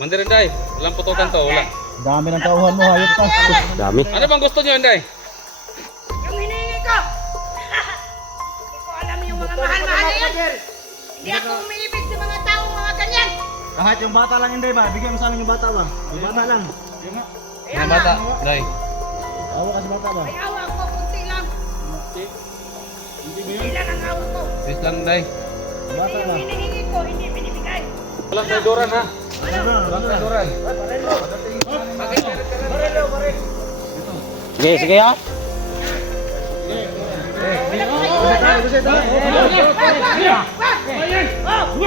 Mandir Inday, walang putukan to, wala. Dami ng tauhan mo, hayop ka. Dami. Ano bang gusto niyo Inday? Yung hinihingi ko! Hindi ko alam yung mga mahal-mahal na yan! Hindi ako umiibig sa mga taong mga ganyan! Kahit yung bata lang hindi ba? Bigyan mo sa amin yung bata ba? Yung bata lang. Kaya Mga bata, Day. Awa ka sa bata ba? may awa ko, kunti lang. Hindi lang ang awa ko. Please lang Day. Bata Yung ba? hinihingi ko, hindi binibigay. Walang kaiduran ha. Ano? Walang kaiduran. Sige, sige ha.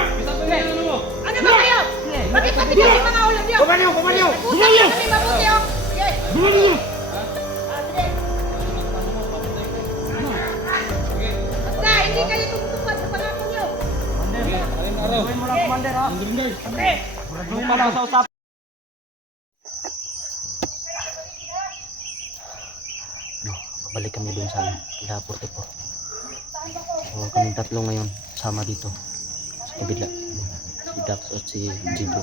Ano ba kayo? Bakit pati kayo mga ulam niyo? Kumaliw! Kumaliw! Kumaliw! Kami mabuti oh! Sige! Kumaliw! Basta, hindi kayo tumutupad sa pangako niyo! Gawin mo lang, Commander ha? Okay! Yung pala sa usap. No, babalik kami dun sa Kila 44. So, kaming tatlo ngayon sama dito sa kabila. Si Dax at si Jibo.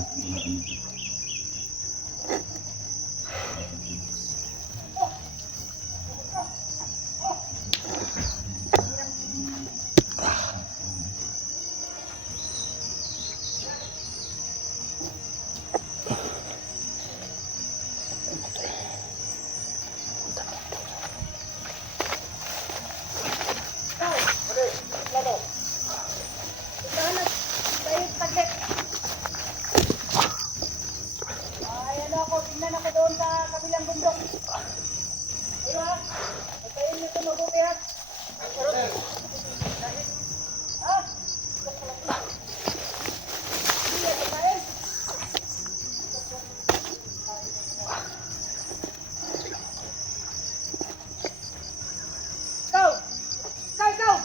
Ayan ako, tingnan ako doon sa kabilang bundok. Ayun ha, patayin niyo ito mabuti ha. Ha? Hindi yan patayin. Ikaw! Ikaw!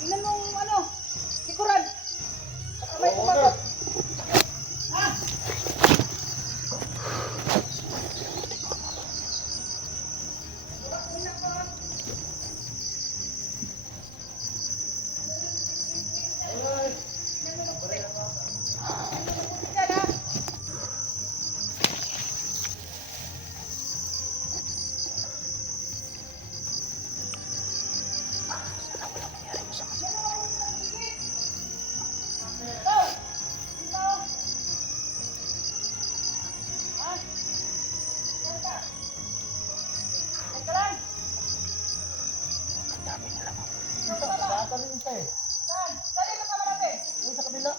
Tingnan mo ano, sikuran. Baka may tumakot. Ha? Yan ha. Ikaw! Ikaw! Ha? Yan ka. Yan ka lang. Bata rin pa eh. Saan? Saan yung kasama natin? Yung sa kabila.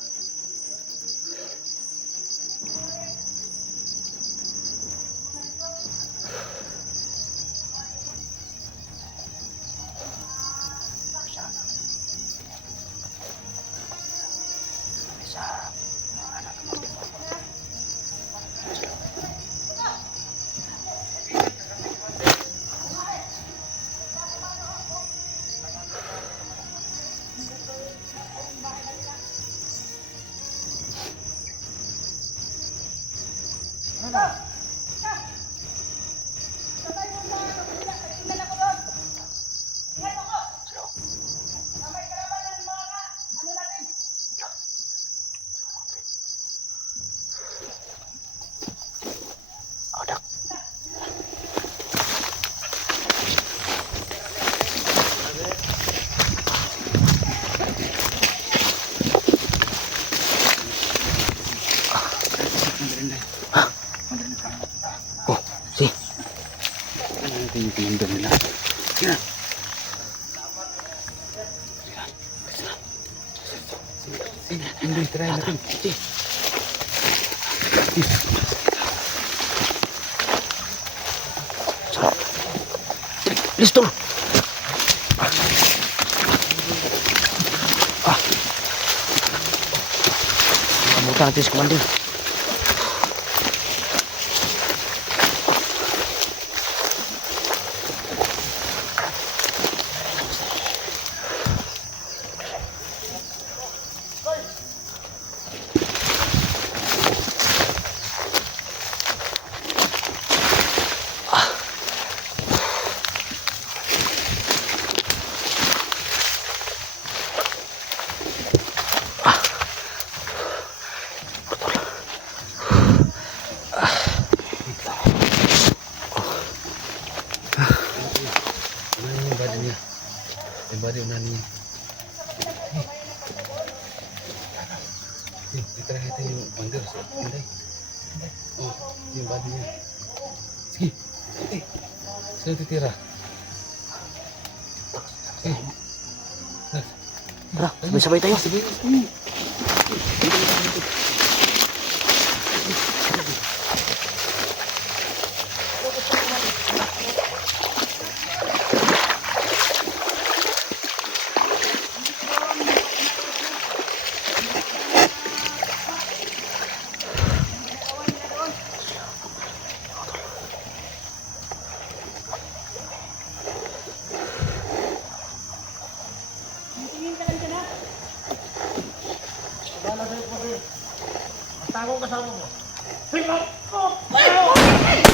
Sabay mo sa kabila. Tingnan ako doon. Tingnan mo ko. Baka may kalaban ng mga ano natin. Odak. Oh, si. Ano yung tinundong nila? Yan. Hindi, try natin. Si. Listo. Kamutan natin si Commander. yung nani niya. Titira kita yung Wonder. Inday. Oh, yung body niya. Sige. Okay. Sino titira? Sige. Tara, sabay-sabay tayo. Sige.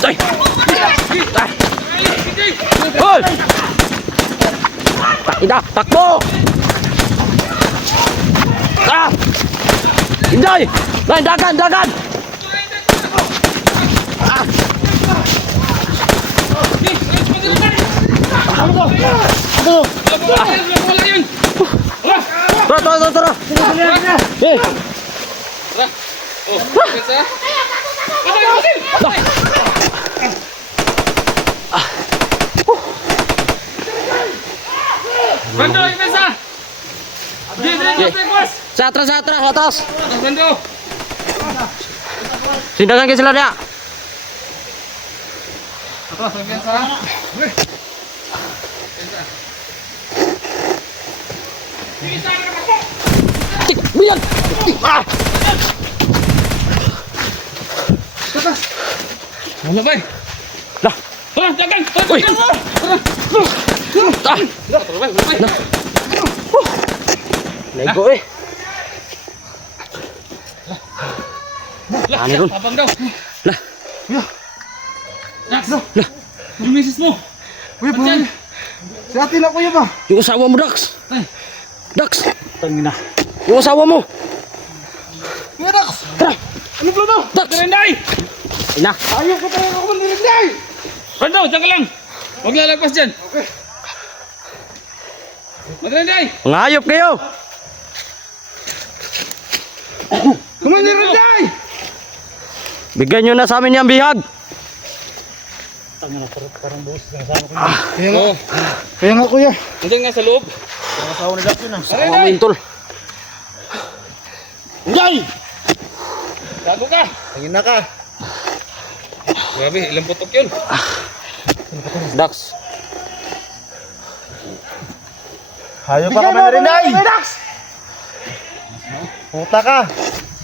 Ay! Hoy! Ida, takbo! Ah! Inday! Lain, dagan, dagan! Ah! Tara! Eh! Oh, bisa? Bando, bisa? Sa atas! Bando. Sindagan kayo sila niya! Atas, bisa? Biyan! Ah! Ano ba? Lah! Jangan! Uy! Ah! Lego eh! Ano ron? Abang daw. Lah! Dax! Yung misis mo. Uy, boy. Si ate na kuya ba? Yung asawa mo, Dax! Dax! Tangina. Yung asawa mo! Kuya Dax! Tara! Ano ba na? Dax! Renday! Ina! Ayaw ko tayo ako manirinday! Bando, jangan lang. Huwag lalagpas dyan. Okay. Renday! Mga hayop kayo! Kumanirinday! Bigyan nyo na sa amin yung bihag! Tangina, parang buhos lang sa akin. Oh, Kaya nga kuya. nandiyan nga sa loob. Ang asawa ni Dax yun ah. Asawa mo yung tol! Inday! Gago ka. Tangina ka. Grabe, ilang putok yun. Dax! Ayaw pa ka manirinday! Dax! Puta ka!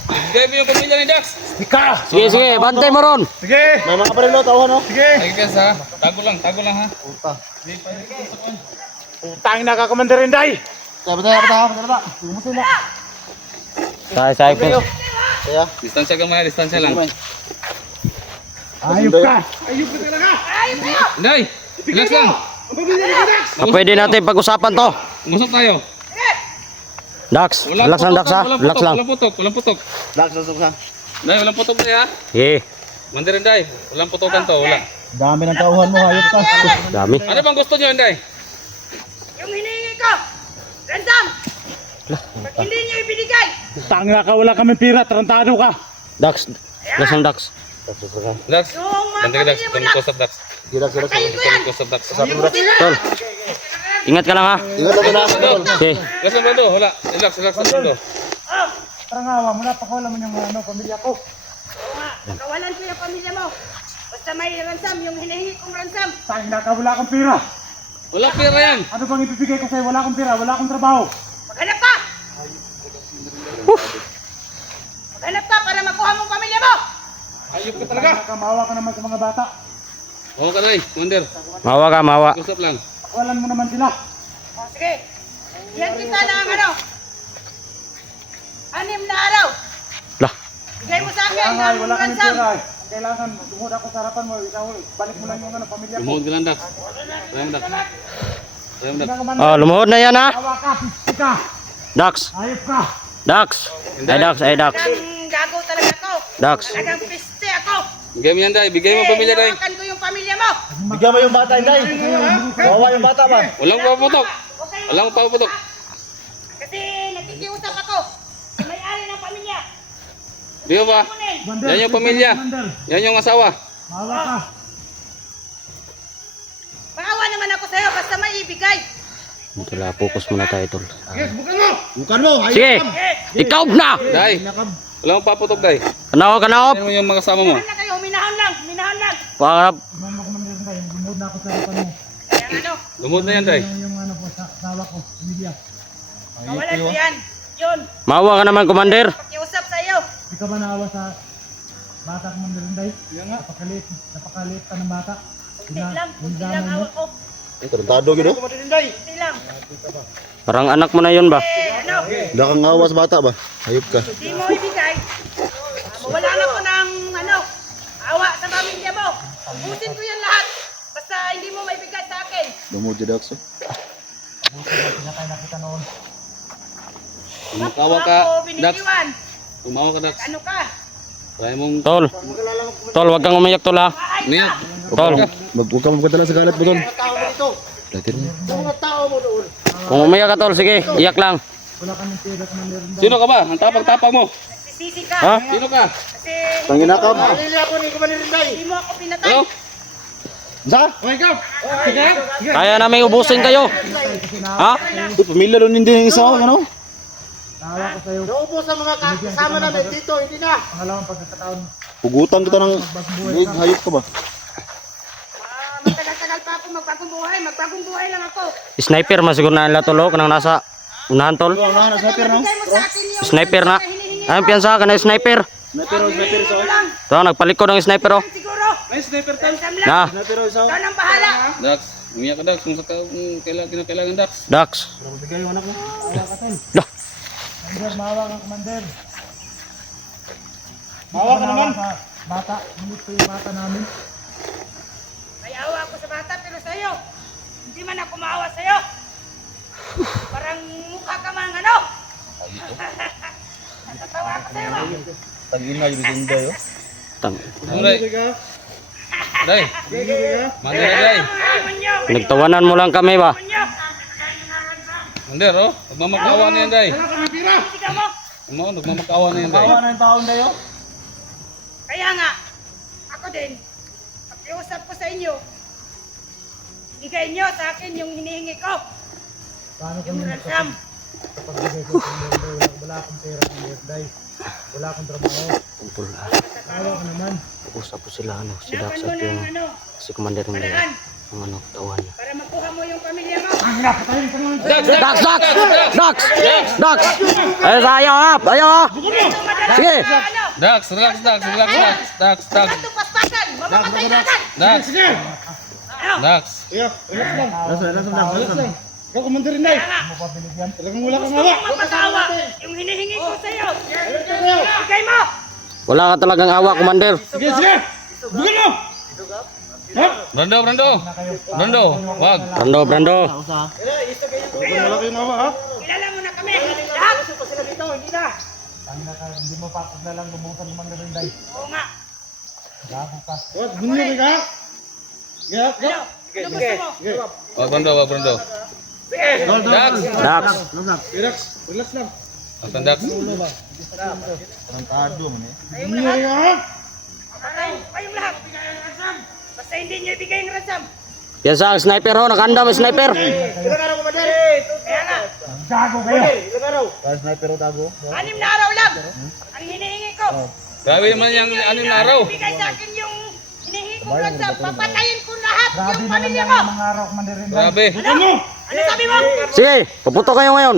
Bigay mo yung pamilya ni Dax. Ika! Sige, bantay mo ron! Sige! May mga parilo, tauhan no? Sige! Ay, ha. Tago lang ha. Puta. Putang na ka kumanirinday! Taba. Tumusin na. Say ko. Kaya? Distansya ka muna, distansya lang. Ayop ka! Ayop ka talaga! Day, relax lang. Pwede natin pag-usapan to. Umusap tayo. Dax, relax lang Dax ha. Relax lang. Walang putok. Dax, susukan. Day, walang putok Day ha. Sige, Mandarin Day, walang putokan to, wala. Dami ng tauhan mo, ayop ka. dami. Ano bang gusto niyo, Day? Yung hinihingi ko! Random! Pag hindi niyo ibinigay, Tanga ka, wala kami pira, tarantado ka. Dax, relax lang Dax. Dax, yung mga Mandarin Dax, pamilya mo kami lang, kusap Dax. patayin ko yan! Kami kusap Dax. Tol, ingat ka lang ha. Ingat ako na. Okay. Relax lang, Brando, wala. Relax, Brando. Tarangawa mo na, pakawala mo yung pamilya ko. Oo nga, kawalan ko yung pamilya mo. Basta may ransom, yung hinihingi kong ransom. Tanga ka, wala akong pira. Wala pera yan. Ano bang ibibigay ko sa'yo? Wala akong pira, wala akong trabaho. Maghanap ka! Maghanap ka para makuha mong pamilya mo! Ayop ka talaga. Kamawa ka naman sa mga bata. Oo ka, Day, Wander. Mawa ka, mawa. Kusap lang. Pakawalan mo naman sila. O sige, yan kita ng ano? 6 na araw. Lah, Bigay mo sa akin Kaya nga, ang wala kami ransom. pira. Kailangan, dumod ako sa harapan mo. Ikaw, balik mo lang yung pamilya ko. Lumuhod ka lang, Dax. Ayun, Dax. Ayun, Dax. oh, lumuhod na yan ha. Awa ka, pitsika. Dax, Ayop ka. Dax. Ay Dax. Talagang gago talaga ako. Dax. Talagang piste ako. Bigay mo yan, Day. Bigay mo pamilya, Day. Hinawakan ko yung pamilya mo. Bigyan mo yung bata, Inday. Kawawa yung bata ba? Walang paputok. Huwag kayong Walang paputok. Kasi nakikiusap ako sa may-ari ng pamilya. Di ba? Kunin. Commander, Yan yung pamilya. Commander, Yan yung asawa. maawa ka. Maawa naman ako sa'yo basta may ibigay. Dito lang, focus muna tayo tol. Bukan mo. Sige, ikaw na! Day, walang paputok, Day. Kanao, kanao! Yan mo yung mga kasama mo. Minahon na kayo, minahon lang, minahon lang. Pangarap, Mama Commander Day, lumod na ako sa harapan mo. Kaya ano, Lumod na yan, Day. Yung ano po, sa asawa ko, pamilya. kawalan ko yan. Yun, maawa ka naman, Commander. pakiusap sa'yo. Di ka ba naawa sa bata, Commander Day? Napakalit ka ng bata. Kunti lang awa ko. Tarantado gitu. Kunti lang. Parang anak mo na yun ba? Ano, Dakang awas bata ba? Hayop ka. hindi mo ibigay. Mawala na ko ng ano, awa sa pamilya mo. Ubusin ko yan lahat. Basta hindi mo maibigay sa akin. Lumod jud ako. Pinakay nakita noon. Kumakawa ka, Ako Dax. biniliwan. Kumawa ka, Dax. Ano ka? Try mong Tol, tol, wag kang umiyak tol ha. niyak. Tol, Huwag ka magpadala sa galit mo tol. Later niya. kung umiyak ka tol, sige, iyak lang. Wala ka ng pera, Commander Day. Sino ka ba? Ang tapang-tapang mo. Sisisi ka. Ha? Sino ka? Kasi Tangina ka ba? hindi mo ako pinatay. Ano? Sa? Kaya namin ubusin kayo. Ha? Pamilya doon hindi yung isa ano? Naawa ko sa'yo. Naubo sa mga kasama namin dito, hindi na. Pangalawang pagkakataon. Pugutan kita ng big hayop ka ba? Matagal-tagal pa ako magbagong buhay. Magbagong buhay lang ako. Sniper, masiguro na nila tol, kanang nasa unahan tol. Sniper no? Bigay mo sa akin yung Sniper na. hinihingi Ayun, piyansa ka na sniper. ko lang. Ito, nagpalikod ng sniper oh. Siguro. May sniper tayo. lang. Na, Ikaw nang bahala. Dax. Umiyak ka, Dax. Kung kinakailangan, Dax. Dax. Bigay yung anak mo. Dah. Commander, maawa ka, Commander. Maawa ka naman. Sa bata, ulit ko yung bata namin. May awa ako sa bata pero sa'yo. Hindi man ako maawa sa'yo. Parang mukha ka man ano. Natatawa ako sa'yo. Tagina yung tinday oh. Tang. Ano, Day? Day. Mander, Day. Nagtawanan mo lang kami ba? Mander, oh. Nagmamag-awa na yan, Day. Sigaw mo. Ano, nagmamag-awa na yan, Day. Maawa na yung taon tayo. Kaya nga, ako din, pakiusap ko sa inyo, bigay nyo sa akin yung hinihingi ko, Paano yung kami ransom. nakapagbigay ko, Commander Day? Wala akong pera, Commander Day. Wala akong trabaho. Kumpul. Maawa ka naman. Usap po sila ano, si Dax Hanapan mo at ng yung ano, si Commander ng paraan ang ano, tawan niya. para makuha mo yung pamilya mo. Dax! Dax! Dax! Dax! Ay, ayaw ha! Ayaw ha! Sige! Ano? Dax, relax, Dax. Relax, Dax. Dax, Dax. Ito paspasan, mamamatay na agad. Dax. Ano? Dax. Ikaw, Commander Day. Kaya nga, Talagang wala kang gusto awa. mong magpatawa, yung hinihingi ko sa'yo. Bigay mo. Wala ka talagang awa, Commander. Sige, sige. Bukan mo. Brando, Brando. Brando, wag. Brando, Brando. Wala kayong awa ha. Kilala mo na kami. Lahat. Hindi mo pa lang lumutan, Commander Day. Oo nga. Gago ka. What? Bunyo ka? Yeah. Ano? Ano gusto mo? Wag, Brando, wag, Brando. Dax. Dax. Relax. Relax lang. Asan, Dax? Tarantado man eh. Kayong Bunyo lahat. ka ha. Kayong lahat. Basta hindi nyo ibigay yung ransom. Piyansa ang sniper ho, nakahanda may sniper. Kaya nga, Gago kayo. Kaya sniper o tago. 6 na araw lang. Ang hinihingi ko. Grabe naman yung anim na araw. Ibigay sa akin yung hinihingi kong ransom. Papatayin ko lahat Grabe yung naman pamilya yan mo. ang mga araw, Commander Day. Grabe. Ano? Ano sabi mo? Sige, paputo kayo ngayon.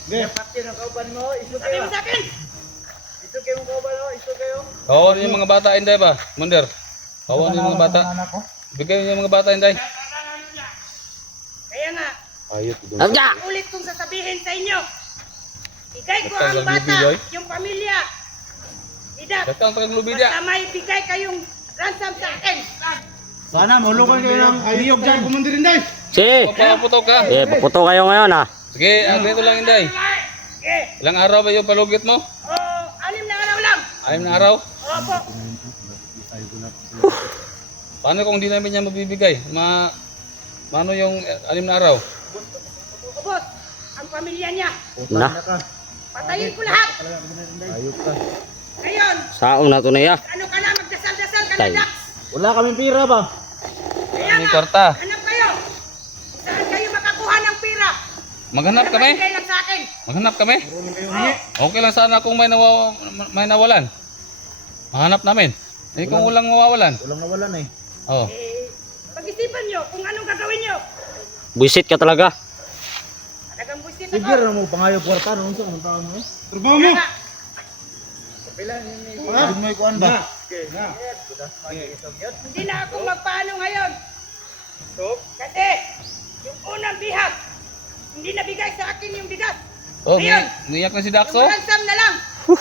Sabi mo sa akin. Kawawan yung mga bata, Inday ba? Mander. Kawawan yung mga bata. Anak ko. Bigay yung mga bata, Inday. Kaya nga, Hayop doon. Agya! ulit kong sasabihin sa inyo. Bigay ko Basta ang bata, nagbibigay? yung pamilya. Idak, Datang tagang lubidya. basta may bigay kayong ransom sa akin. Sana maulukan kayo ng niyog dyan, Commander Day. Sige. Papaputok ka. Sige, paputo kayo ngayon ha. Sige, ganito lang, Inday. Okay. Ilang araw ba yung palugit mo? 6 na araw lang. 6 na araw? Opo. Paano kung hindi namin yan mabibigay? Paano yung 6 na araw? ubos ang pamilya niya. Na, Patayin ko lahat. Ngayon, saong na to na ya. ano ka na, magdasal-dasal ka na, Tay. Dax. Wala kaming pira ba? Kaya May nga, kwarta. hanap kayo. Saan kayo makakuha ng pira? Maghanap kami. Ibigay lang sa akin. Maghanap kami. Oh, Okay lang sana kung may nawalan. Mahanap namin. Eh kung walang mawawalan. Walang nawalan eh. Oh. pag-isipan nyo kung anong gagawin nyo. Buisit ka talaga. Talagang buisit Sige, ako. na mo pangayo kwarta no unsa ang taon mo? Trabaho mo! Kaya nga, Pagod mo ikuan ba? hindi na ako magpaano ngayon. Kasi, yung unang bihag, hindi nabigay sa akin yung bigas. Oh, Ngayon, niyak na si yung Daxo. ransom na lang.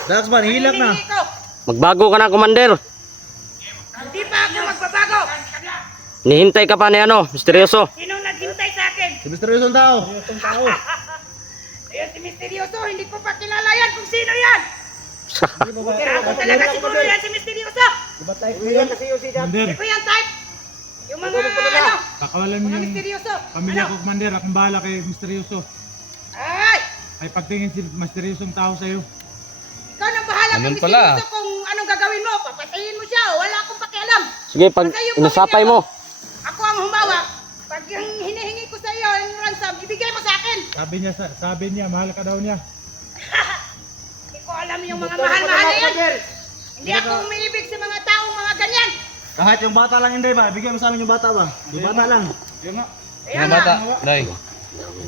Dax ba hilak na? Hinihingi ko. Magbago ka na, Commander. Hindi pa ako magbabago. Nihintay ka pa ni ano, misteryoso. Sinong naghintay sa akin? Si misteryosong tao. Ayun, si Misteryoso, hindi ko pa kilala yan kung sino yan. Ako talaga siguro yan si Misteryoso. Commander, Hindi ko yan type. Yung mga ano, kakawalan mo mga yung Misteryoso. pamilya Ano? ko, Commander. Akong bahala kay misteryoso. Ay, Ay pagtingin si misteryosong tao sa'yo. ikaw nang bahala kay Andun pala. Misteryoso kung anong gagawin mo. Papatayin mo siya. Wala akong pakialam. Sige, pag inusapay mo. Ako ang humawak. Pag yung hinihingi ko sa iyo, yung ransom, ibigay mo sa akin. Sabi niya, mahal ka daw niya. Hindi ko alam yung mga mahal-mahal na yan. Hindi ako umiibig sa mga taong mga ganyan. Kahit yung bata lang hindi ba? Bigyan mo sa amin yung bata ba? Yung bata lang. Yung nga. Kaya Mga nga, bata. Day.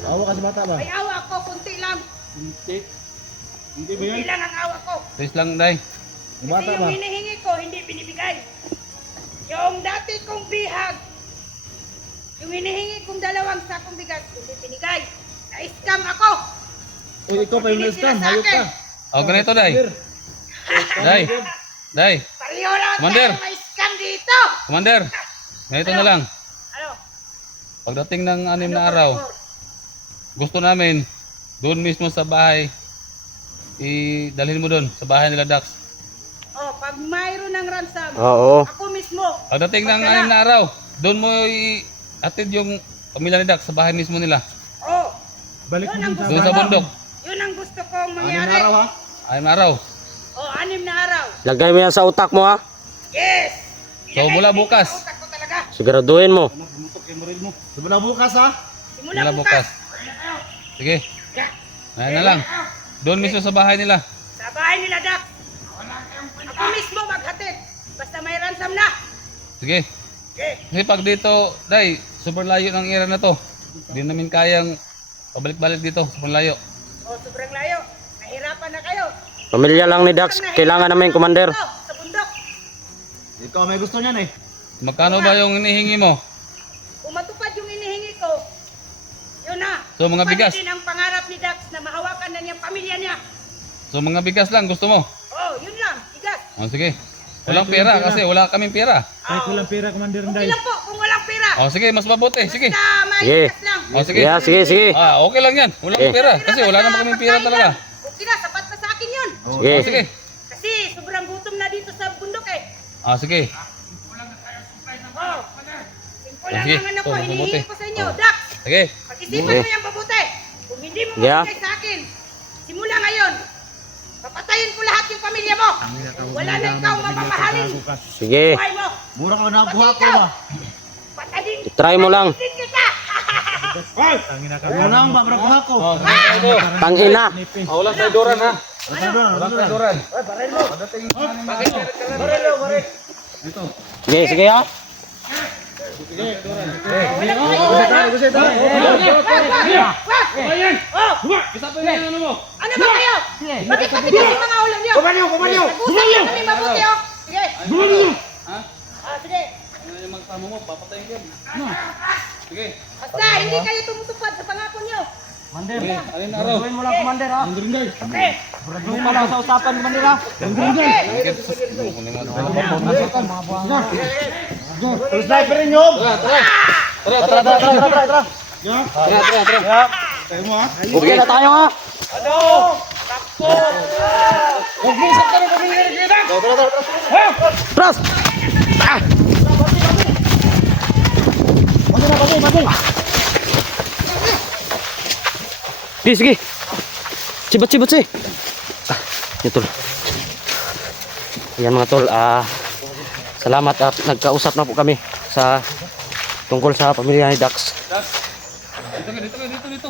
Awa ka sa bata ba? may awa ako, kunti lang. Hindi ba yan? Kunti lang ang awa ko. Please lang, Day. Yung Kasi bata yung ba? hinihingi ko, hindi binibigay. Yung dati kong bihag, yung hinihingi kong 2 sakong bigas, hindi binigay. Na-scam ako. Uy, ikaw pa yung Hindi scam. sila sa Hayop ka. akin. Oh, ganito, Day. Day. Day. Pareho lang Commander. tayo may scam dito. Commander. Ganito na lang. Ano? Pagdating ng 6 na Ano, araw, por favor? gusto namin doon mismo sa bahay idalhin mo doon sa bahay nila Dax. Oh, pag mayroon ng ransom, Oo. ako mismo. Pagdating ng Pagdala. 6 na araw, doon mo i-atid yung pamilya ni Dax sa bahay mismo nila. Oh, Balik mo Yun ang dun sa Doon sa bahay. bundok. yun ang gusto kong 6 mangyari. na araw ha? 6 na araw. Oh, 6 na araw. Lagay mo yan sa utak mo ha. Yes! So, mula Ilagay ko bukas. sa utak ko talaga. Siguraduhin mo. Simula bukas ha? Simula Mula bukas. Sige. Ayan na lang. Doon mismo sa bahay nila. Sa bahay nila, Dak. Ako mismo maghatid. Basta may ransom na. Sige. Okay. Kasi pag dito, Day, super layo ng era na to. Hindi namin kayang pabalik-balik dito, super layo. Oh, sobrang layo. Nahirapan na kayo. Pamilya lang ni Dax, kailangan namin, Commander. Sa bundok. Ikaw may gusto niyan eh. Magkano ba yung hinihingi mo? Kung matupad yung inihingi ko, yun na. So, mga bigas. Tupad din ang pangarap ni Dax na mahawakan na niyang pamilya niya. So mga bigas lang gusto mo? Oh, yun lang. Bigas. O sige. Walang pera kasi wala kaming pera. Kahit walang pera, Commander Okay Day. lang po kung walang pera. O sige, mas mabuti. Sige. Basta may Sige. bigas lang. O sige. Yeah, sige, sige. Ah, okay lang yan. Walang Eh. pera kasi wala naman kaming pera Pagkain talaga. lang. Okay na, sapat pa sa akin yun. Sige. O sige. Kasi sobrang gutom na dito sa bundok eh. Ah, sige. Oh. Simple lang Sige, ang ano ko, ito, mabuti. hinihingi ko sa inyo. Dax, Sige. pag-isipan mo yung mabuti. Kung hindi mo Yeah. mabigay sa akin, simula ngayon, papatayin ko lahat yung pamilya mo. Wala na ikaw mamamahalin. Sige. Buhay mo. Mura ka nakuha Pati ko ikaw. ba? Patadin. Try mo lang. Patadin kita. Tangina ka. Unang ba? Nakuha ko. O, sige. Tangina. O, walang sayduran ha. Walang Sayduran. Sige, sige ha. Oh. Ano ba kayo? Bakit matigas yung mga ulam niyo? Nag-usap na kami mabuti oh. Sige. Ah, sige. Ano yung mga kasama mo? Papatayin ko yan. Sige. Basta hindi kayo tumutupad sa pangako niyo. Sige. Alin na araw? mo lang, Commander ha? Okay. Doon pa lang sa usapan, Commander ha? Okay. Terus sniper rin yun! Tara! Okay na tayo ha. Tras! Sige, sige. Cibat, cibat, si. Yan, tol. Ayan mga tol. Salamat at nagkausap na po kami sa tungkol sa pamilya ni Dax. Dito.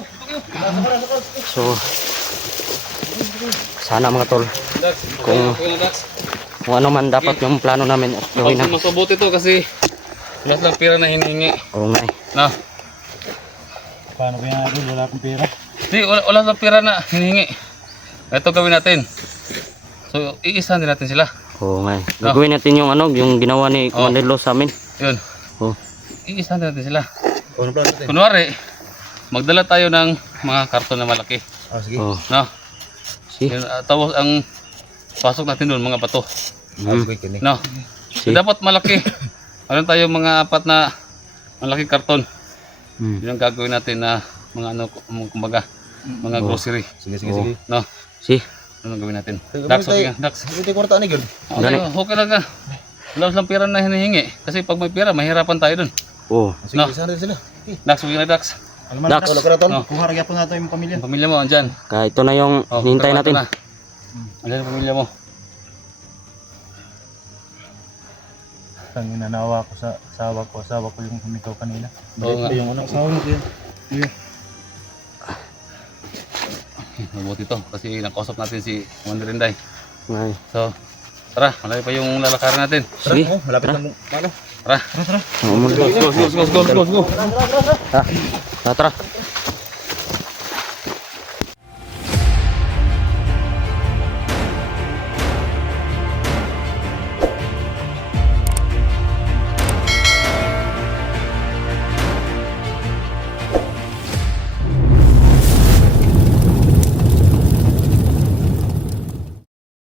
So, sana mga tol, kung ano man dapat yung plano namin at gawin na. Mas mabuti to kasi wala lang pera na hinihingi. Oo nga eh. Na. Paano kaya idol? Wala akong pera. Di, wala lang pera na hinihingi. Ito gawin natin. So, iisahan din natin sila. Oo nga eh. Gagawin natin yung ano, yung ginawa ni Commander Los sa amin. Yun. Oo. Iisahan din natin sila. Ano plan natin? Kunwari, magdala tayo ng mga karton na malaki. Sige. Oo. No? Sige. Yun, tapos ang pasok natin doon, mga bato. Sige, kini. No? So, Sige. dapat malaki. Meron tayo mga 4 na malaki karton. Yun ang gagawin natin na mga ano, kumbaga, mga grocery. Sige. No? Sige. Ano ang gawin natin? Dax, okay nga. Dax. Ito kwarta ni gyud. Okay, okay lang ka. Wala lang pera na hinihingi. Kasi pag may pera, mahirapan tayo dun. Oo. Sige, No. isahan din sila. Dax, okay na Dax. Alam mo Dax. Wala ka na tol. No. Kuha rin po natin yung pamilya. Ang pamilya mo, andyan. Kaya ito na yung hinihintay natin. Andyan ang pamilya mo. Tangina, naawa ko sa asawa ko yung humigaw kanina. Oo nga. Yung anak sa mo din. Mabuti to. Kasi nakausap natin si Commander Inday. Ngay. So, tara. Malaki pa yung lalakaran natin. Sige. Oh, malapit na mo. Ano? Tara. Oo, muna. Go. Tara.